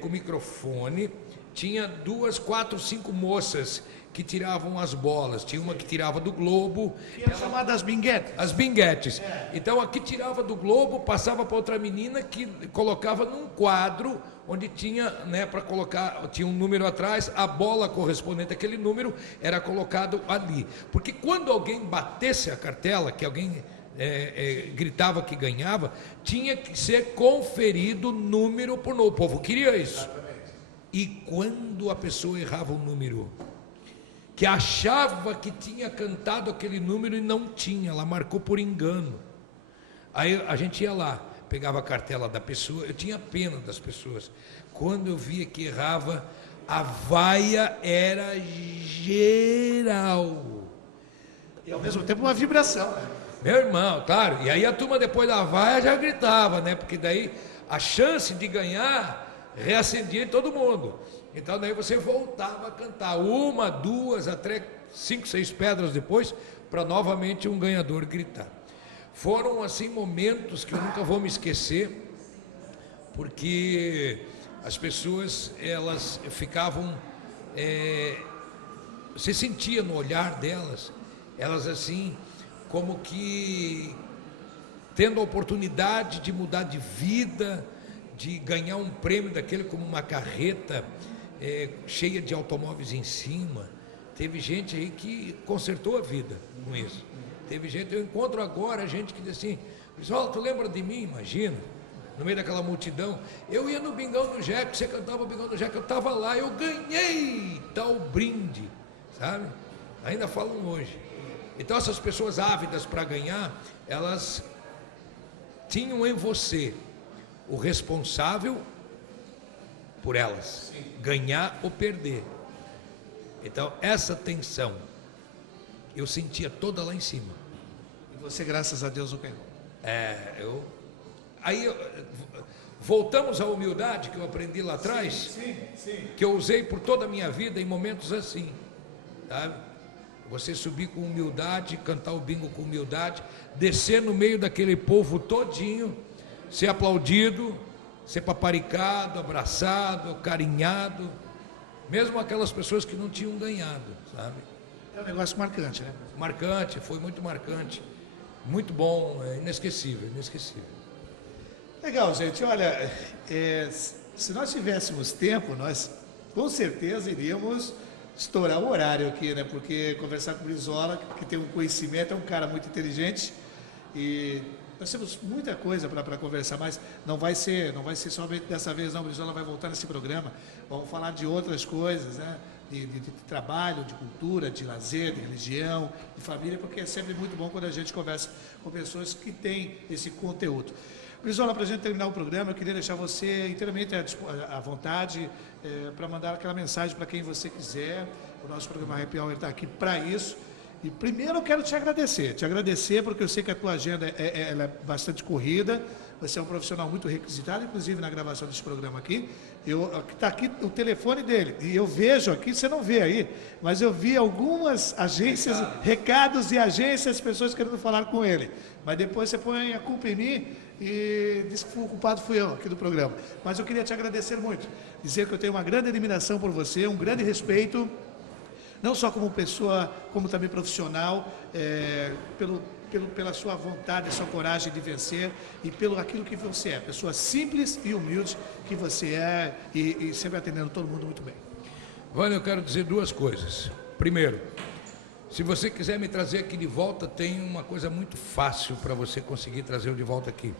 com o microfone, tinha 2, 4, 5 moças que tiravam as bolas, tinha uma que tirava do Globo. Que eram chamadas binguetes. As binguetes. Então a que tirava do Globo passava para outra menina que colocava num quadro onde tinha, né, para colocar, tinha um número atrás, a bola correspondente àquele número era colocado ali. Porque quando alguém batesse a cartela, que alguém gritava que ganhava, tinha que ser conferido número por número. O povo queria isso. Exatamente. E quando a pessoa errava o número, que achava que tinha cantado aquele número e não tinha, ela marcou por engano. Aí a gente ia lá, pegava a cartela da pessoa, eu tinha pena das pessoas. Quando eu via que errava, a vaia era geral. E ao mesmo tempo uma vibração, né? Meu irmão, claro. E aí a turma depois da vaia já gritava, né? Porque daí a chance de ganhar reacendia em todo mundo. Então daí você voltava a cantar 1, 2, até 5, 6 pedras depois, para novamente um ganhador gritar. Foram assim momentos que eu nunca vou me esquecer, porque as pessoas, elas ficavam, você sentia no olhar delas, elas assim, como que tendo a oportunidade de mudar de vida, de ganhar um prêmio daquele, como uma carreta cheia de automóveis em cima. Teve gente aí que consertou a vida com isso. Teve gente, eu encontro agora gente que diz assim: pessoal, tu lembra de mim? Imagina, no meio daquela multidão, eu ia no Bingão do Jack, você cantava o Bingão do Jack, eu estava lá, eu ganhei tal brinde, sabe? Ainda falam hoje. Então essas pessoas ávidas para ganhar, elas tinham em você o responsável por elas, sim, ganhar ou perder. Então essa tensão eu sentia toda lá em cima. E você, graças a Deus, o ganhou. Voltamos à humildade que eu aprendi lá atrás, sim. Que eu usei por toda a minha vida em momentos assim, sabe? Você subir com humildade, cantar o bingo com humildade, descer no meio daquele povo todinho, ser aplaudido, ser paparicado, abraçado, carinhado, mesmo aquelas pessoas que não tinham ganhado, sabe? É um negócio marcante, né? Marcante, foi muito marcante, muito bom, inesquecível. Legal, gente. Olha, se nós tivéssemos tempo, nós com certeza iríamos estourar o horário aqui, né? Porque conversar com o Brizola, que tem um conhecimento, é um cara muito inteligente e nós temos muita coisa para conversar, mas não vai ser somente dessa vez, não. O Brizola vai voltar nesse programa. Vamos falar de outras coisas, né? De trabalho, de cultura, de lazer, de religião, de família, porque é sempre muito bom quando a gente conversa com pessoas que têm esse conteúdo. Brizola, para a gente terminar o programa, eu queria deixar você inteiramente à vontade para mandar aquela mensagem para quem você quiser. O nosso programa Happy Hour está aqui para isso. E primeiro eu quero te agradecer porque eu sei que a tua agenda ela é bastante corrida, você é um profissional muito requisitado, inclusive na gravação desse programa aqui. Está aqui o telefone dele, e eu vejo aqui, você não vê aí, mas eu vi algumas agências, recados de agências, pessoas querendo falar com ele. Mas depois você põe a culpa em mim e diz que o culpado fui eu aqui do programa. Mas eu queria te agradecer muito, dizer que eu tenho uma grande admiração por você, um grande respeito, não só como pessoa, como também profissional, pela sua vontade, sua coragem de vencer e pelo aquilo que você é, pessoa simples e humilde que você é e sempre atendendo todo mundo muito bem. Vânia, eu quero dizer duas coisas. Primeiro, se você quiser me trazer aqui de volta, tem uma coisa muito fácil para você conseguir trazer eu de volta aqui.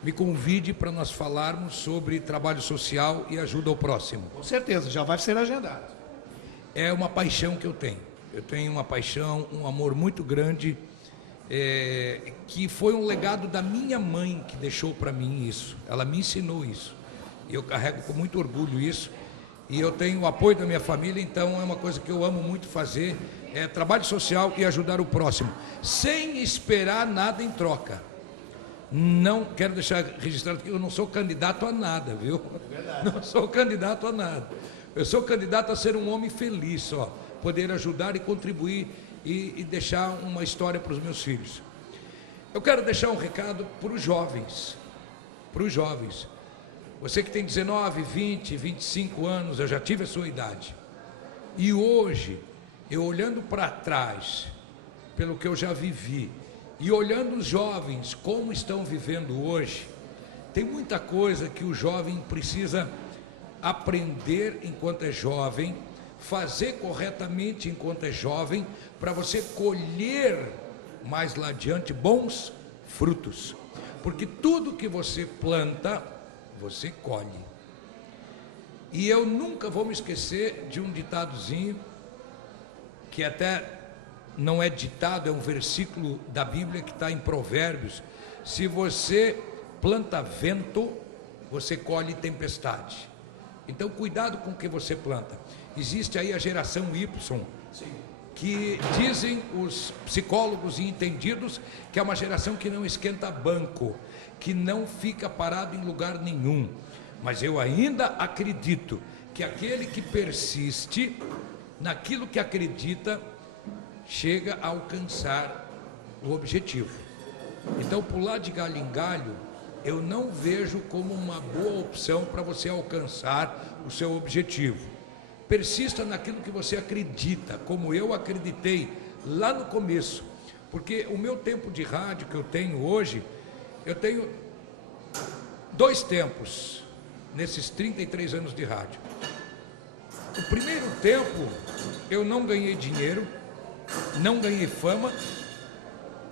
Me convide para nós falarmos sobre trabalho social e ajuda ao próximo. Com certeza, já vai ser agendado. É uma paixão que eu tenho. Eu tenho uma paixão, um amor muito grande, que foi um legado da minha mãe que deixou para mim isso. Ela me ensinou isso. E eu carrego com muito orgulho isso. E eu tenho o apoio da minha família, então é uma coisa que eu amo muito fazer, é trabalho social e ajudar o próximo, sem esperar nada em troca. Não quero deixar registrado que eu não sou candidato a nada, viu? Não sou candidato a nada. Eu sou candidato a ser um homem feliz só, poder ajudar e contribuir e deixar uma história para os meus filhos. Eu quero deixar um recado para os jovens. Você que tem 19, 20, 25 anos, eu já tive a sua idade. E hoje, eu olhando para trás, pelo que eu já vivi, e olhando os jovens como estão vivendo hoje, tem muita coisa que o jovem precisa aprender enquanto é jovem, fazer corretamente enquanto é jovem, para você colher mais lá adiante bons frutos. Porque tudo que você planta, você colhe. E eu nunca vou me esquecer de um ditadozinho, que até não é ditado, é um versículo da Bíblia que está em Provérbios. Se você planta vento, você colhe tempestade. Então cuidado com o que você planta. Existe aí a geração Y, que dizem os psicólogos e entendidos que é uma geração que não esquenta banco, que não fica parado em lugar nenhum. Mas eu ainda acredito que aquele que persiste naquilo que acredita chega a alcançar o objetivo. Então pular de galho em galho eu não vejo como uma boa opção para você alcançar o seu objetivo. Persista naquilo que você acredita, como eu acreditei lá no começo, porque o meu tempo de rádio que eu tenho hoje, eu tenho 2 tempos nesses 33 anos de rádio. O primeiro tempo eu não ganhei dinheiro, não ganhei fama,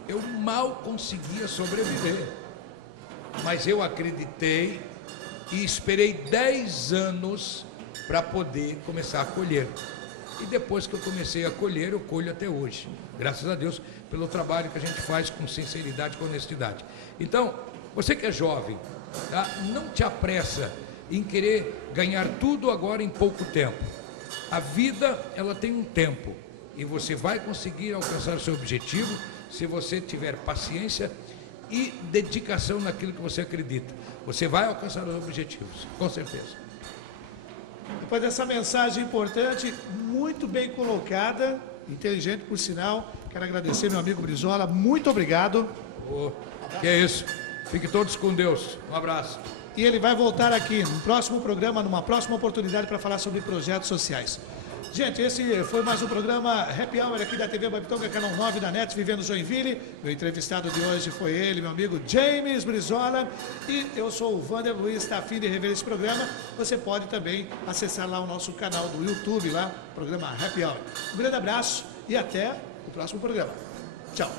eu mal conseguia sobreviver. Mas eu acreditei e esperei 10 anos para poder começar a colher. E depois que eu comecei a colher, eu colho até hoje. Graças a Deus pelo trabalho que a gente faz com sinceridade e com honestidade. Então, você que é jovem, tá? Não te apressa em querer ganhar tudo agora em pouco tempo. A vida, ela tem um tempo. E você vai conseguir alcançar o seu objetivo se você tiver paciência e dedicação naquilo que você acredita. Você vai alcançar os objetivos, com certeza. Depois dessa mensagem importante, muito bem colocada, inteligente por sinal, quero agradecer meu amigo Brizola, muito obrigado. Que é isso, fiquem todos com Deus, um abraço. E ele vai voltar aqui no próximo programa, numa próxima oportunidade para falar sobre projetos sociais. Gente, esse foi mais um programa Happy Hour aqui da TV Babitonga, canal 9 da NET, vivendo Joinville. Meu entrevistado de hoje foi ele, meu amigo James Brizola. E eu sou o Wander Luiz, está afim de rever esse programa. Você pode também acessar lá o nosso canal do YouTube, lá, programa Happy Hour. Um grande abraço e até o próximo programa. Tchau.